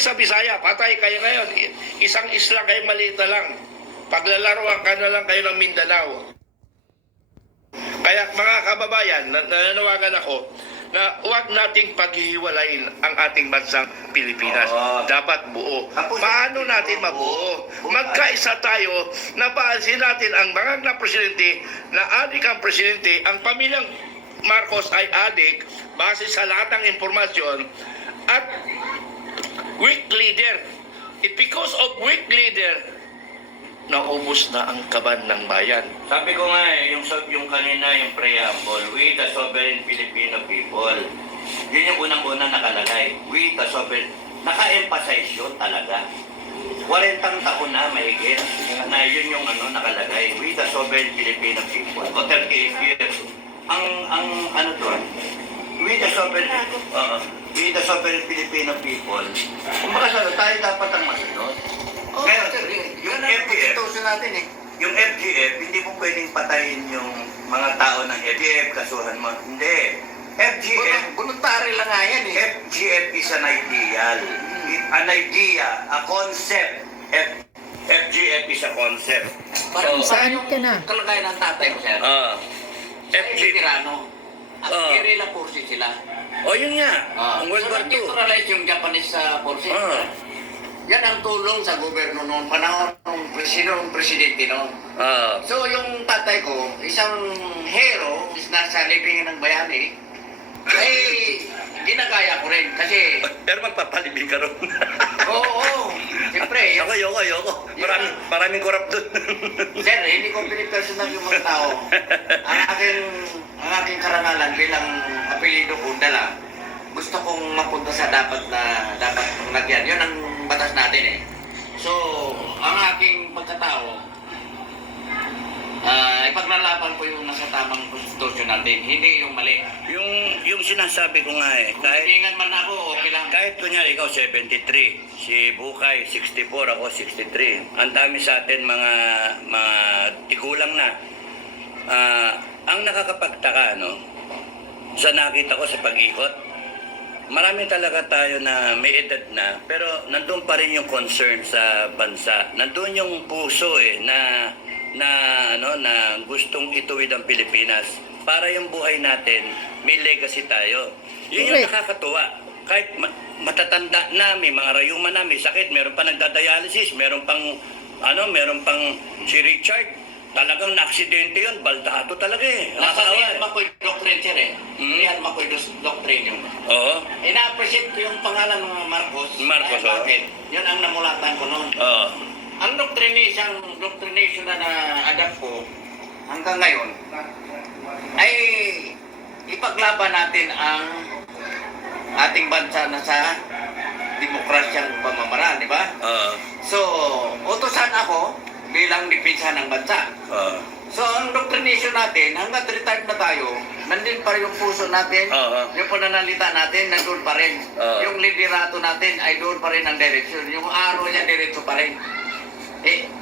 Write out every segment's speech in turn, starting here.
sa Bisaya, patay kayo ngayon. Isang isla kayo, maliit na lang. Paglalaroan ka na lang kayo ng Mindanao. Kaya mga kababayan, nananawagan ako na huwag nating paghihiwalayin ang ating bansang Pilipinas. Dapat buo. Paano natin mabuo? Magkaisa tayo na paalsin natin ang mga na presidente na adik ang presidente, ang pamilyang Marcos ay adik base sa lahat ng impormasyon at weak leader. It because of weak leader, naubos na ang kaban ng bayan. Sabi ko nga yung kanina, yung preamble, we the sovereign Filipino people. Yun yung unang-unang nakalagay. We the sovereign, naka-emphasize yun talaga. 40 taon na mahigit na yun yung nakalagay. We the sovereign Filipino people. O 38 years. Ang ano doon, we the sovereign Filipino people. Kung makasalo, tayo dapat ang masunod. Ngayon, yung FGF, natin eh. Yung FGF, hindi mo pwedeng patayin yung mga tao ng FGF, kasuhan mo. Hindi. FGF, Voluntary lang nga yan eh. FGF is an ideal. An idea, a concept. FGF is a concept. Parang Saan ka na? kalagayan ng tatay ko, sir. FGF. Tirano. At guerrilla forces sila. O yun nga, ang World So, War II. nag-neutralize yung Japanese forces. Yan ang tulong sa gobyerno noon, panahon ng presidente noon. So yung tatay ko, isang hero, is nasa libingan ng bayani, ay ginagaya ko rin kasi... Pero magpapalibing ka ron. Oo, siyempre. Ayoko. Maraming korap dun. Sir, hindi ko pinipersonal yung mga tao. Ang aking karangalan bilang apelido ko, dala, gusto kong mapunta sa dapat nagyan. Yun ang batas natin eh. So, ang aking pagkatao, ipaglalaban ko yung nasa tamang konstitusyon natin, hindi yung mali. Yung sinasabi ko nga kahit Hihingan man ako, okay lang. kahit kunyari ikaw 73, si Bukay 64, ako 63. Ang dami sa atin mga tigulang na. Ang nakakapagtaka, sa nakita ko sa pag-ikot, marami talaga tayo na may edad na, pero nandun pa rin yung concern sa bansa. Nandun yung puso na gustong ituwid ang Pilipinas para yung buhay natin may legacy tayo. Yun yung nakakatuwa. Kahit matatanda na, may mga rayuma na, may sakit, meron pa nagdadialysis, meron pang si Richard. Talagang na-aksidente yun, baldado talaga eh. Nasa Nakakaawa. Real McCoy Doctrine, sir eh. Real McCoy Doctrine yun. Oo. Ina-appreciate ko yung pangalan ng Marcos. Marcos, Dahil bakit? Yun ang namulatan ko noon. Oo. Ang doctrination na na-adapt ko hanggang ngayon ay ipaglaban natin ang ating bansa na sa demokrasyang pamamaraan, di ba? Oo. So, utosan ako bilang depensa ng bansa. So, ang doctrination natin, hanggang retired na tayo, nandun pa rin yung puso natin, yung pananalita natin, nandun pa rin. Yung liderato natin ay doon pa rin ang direksyon. Yung araw niya, diretso pa rin.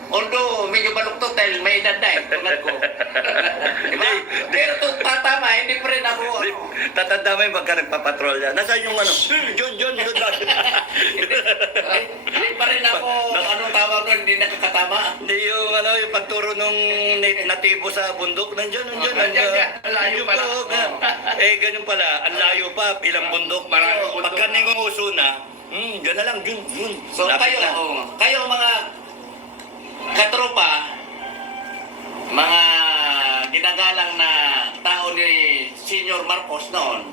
Although medyo baluktot dahil may edad na tulad ko. Diba? Pero tatama, hindi pa rin ako. Tatanda mo yung pagka nagpapatrolya. Nasaan yung John, doon lang. Hindi pa rin ako, anong tawag nun, hindi nakakatama. Hindi yung pagturo nung natibo sa bundok. Nandiyan. Layo pala. Ganyan pala. Ang layo pa, ilang bundok. Pagka ningunguso na, dyan na lang, Jun. So kayo mga katropa, mga ginagalang na tao ni Senior Marcos noon,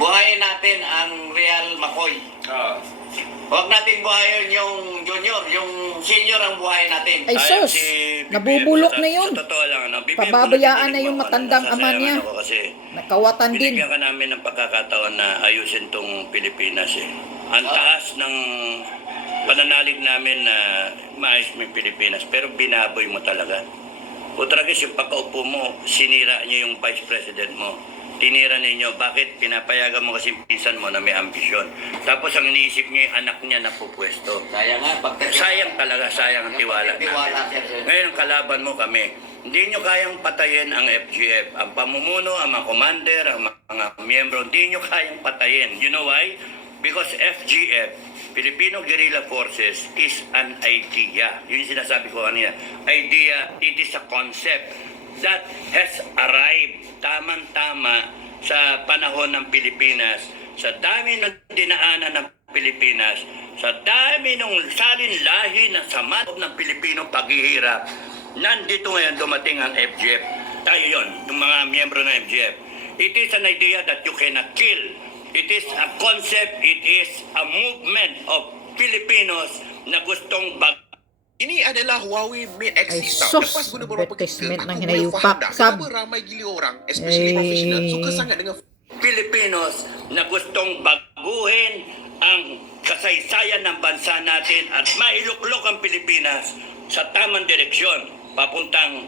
buhayin natin ang Real McCoy. Huwag natin buhayin yung junior, yung senior ang buhayin natin. Ay sus, nabubulok na yun. Sa totoo lang, Pababayaan na yung matandang ama niya. Kasi Nakawatan din. binigyan ka namin ng pagkakataon na ayusin tong Pilipinas eh. Ang taas ng pananalig namin na maayos mo yung Pilipinas, pero binaboy mo talaga. Utragis, yung pagkaupo mo, sinira niyo yung Vice President mo. Tinira ninyo, bakit pinapayagan mo kasi pinsan mo na may ambisyon. Tapos ang iniisip niyo yung anak niya na pupwesto. Sayang nga, Sayang talaga, sayang ang tiwala natin. Ngayon, kalaban mo kami. Hindi nyo kayang patayin ang FGF. Ang pamumuno, ang mga commander, ang mga miyembro, hindi nyo kayang patayin. You know why? Because FGF Filipino Guerrilla Forces is an idea. Yun yung sinasabi ko kanina. Idea, it is a concept that has arrived tamang-tama sa panahon ng Pilipinas, sa dami ng dinaanan ng Pilipinas, sa dami ng salin-lahi na sama ng Pilipino paghihirap. Nandito ngayon dumating ang FGF. Tayo yon, yung mga miyembro ng FGF. It is an idea that you cannot kill. It is a concept, it is a movement of Filipinos na gustong Ini adalah Huawei Mate X Ay, System. sus, Lepas guna-guna advertisement aku ng boleh hinayupak, faham dah sab. kenapa ramai gila orang, especially Eh. professional, suka sangat dengan Filipinos na gustong baguhin ang kasaysayan ng bansa natin at mailuklok ang Pilipinas sa tamang direksyon papuntang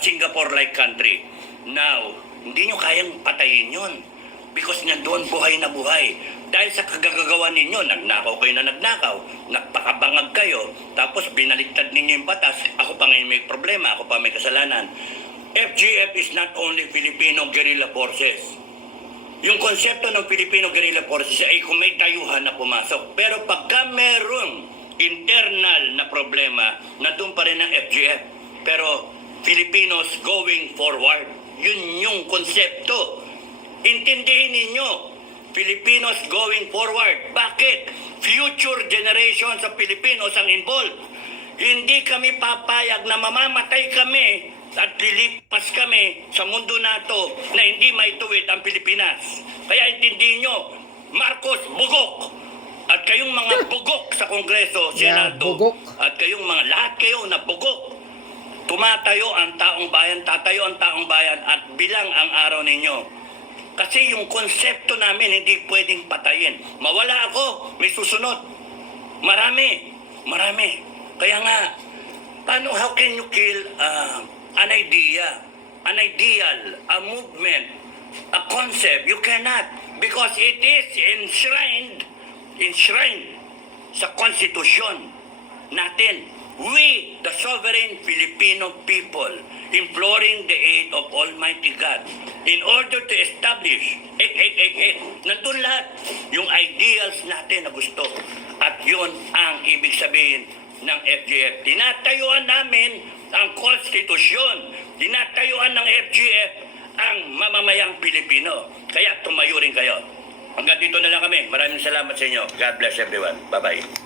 Singapore-like country. Now, hindi nyo kayang patayin yun because nandoon buhay na buhay. Dahil sa kagagawa ninyo, nagnakaw kayo na nagnakaw, nagpakabangag kayo, tapos binaliktad ninyo yung batas, ako pa ngayon may problema, ako pa may kasalanan. FGF is not only Filipino Guerrilla Forces. Yung konsepto ng Filipino Guerrilla Forces ay kung may tayuhan na pumasok. Pero pagka merong internal na problema, nandun pa rin ang FGF. Pero Filipinos going forward, yun yung konsepto. Intindihin ninyo, Filipinos going forward. Bakit? Future generations of Filipinos ang involved. Hindi kami papayag na mamamatay kami at lilipas kami sa mundo na to na hindi maituwid ang Pilipinas. Kaya intindihin nyo, Marcos, bugok! At kayong mga bugok sa Kongreso, Yeah, Senado, bugok. at kayong mga lahat kayo na bugok. Tumatayo ang taong bayan, tatayo ang taong bayan at bilang ang araw ninyo. Kasi yung konsepto namin hindi pwedeng patayin. Mawala ako, may susunod. Marami. Kaya nga, how can you kill an idea, an ideal, a movement, a concept? You cannot. Because it is enshrined sa konstitusyon natin. We, the sovereign Filipino people, imploring the aid of Almighty God in order to establish, nandun lahat yung ideals natin na gusto. At yun ang ibig sabihin ng FGF. Tinatayuan namin ang konstitusyon. Tinatayuan ng FGF ang mamamayang Pilipino. Kaya tumayo rin kayo. Hanggang dito na lang kami. Maraming salamat sa inyo. God bless everyone. Bye-bye.